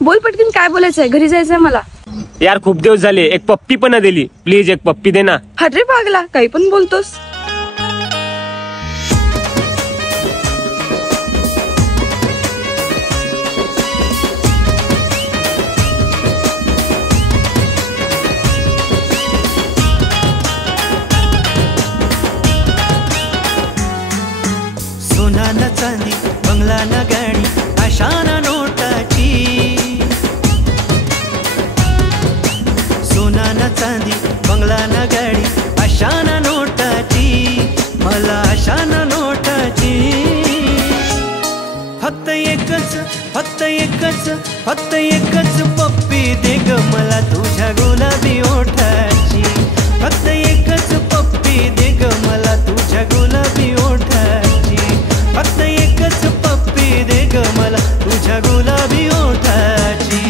बोल पटकन, काय बोलायचंय? घरी जायचंय मला. यार खूप दिवस झाले, एक पप्पी पण नाही दिली. प्लीज एक पप्पी दे ना. अरे पागला, काही पण बोलतोस. सोना न चांदी, बंगला न गाडी, आशा न नोटाची. सोना न चांदी, बंगला न गाडी, आशा न नोटाची. मला आशा न नोटाची. फक्त एकच, फक्त एकच, फक्त एकच पप्पी दे ग मला तुझ्या गुलाबी ओठाची. फक्त एकच पप्पी दे ग मला तुझ्या गुलाबी ओठाची. फक्त एकच पप्पी दे ग मला तुझ्या गुलाबी ओठाची.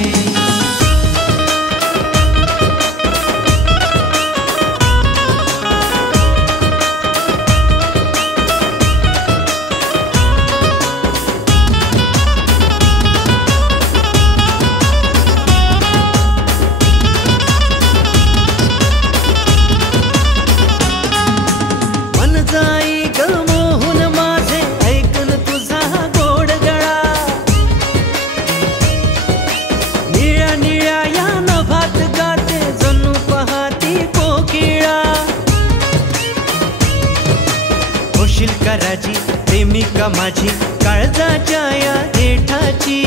मन जाई ग मोहून माझे, ऐकन तुझा गोड गळा. निळ्या निळ्या या नभात गाते, जणू पहाती कोकिळा. होशील का राजी, प्रेमिका माझी, काळजाच्या या देठाची.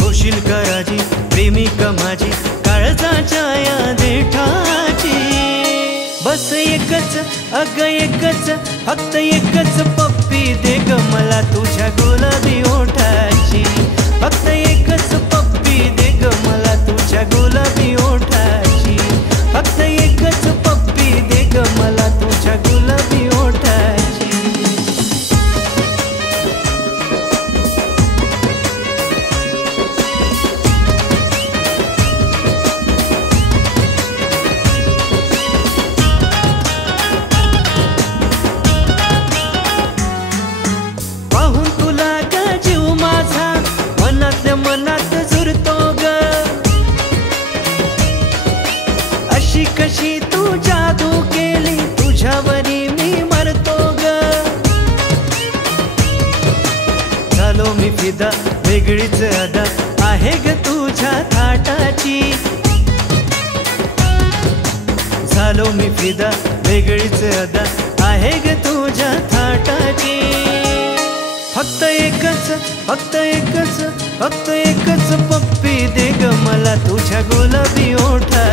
होशील का राजी, प्रेमिका माझी, काळजाच्या या देठाची. बस एकच, अग एकच, फक्त एकच पप्पी दे ग मला तुझ्या गुलाबी ओठाची. फक्त एकच पप्पी दे ग मला तुझ्या गुलाबी ओठाची. फक्त एकच पप्पी दे ग मला तुझ्या गुलाबी ओठाची. पाहून तुला ग जीव माझा, मनातल्या मनात झुरतो ग. अशी कशी तू जादू केली, तुझ्यावरी मी मरतो ग. झालो मी फिदा, वेगळीच अदा आहे ग तुझ्या थाटाची. झालो मी फिदा, वेगळीच अदा आहे ग तुझ्या थाटाची. फक्त एकच, फक्त एकच, फक्त एकच पप्पी दे ग मला तुझ्या गुलाबी ओठा.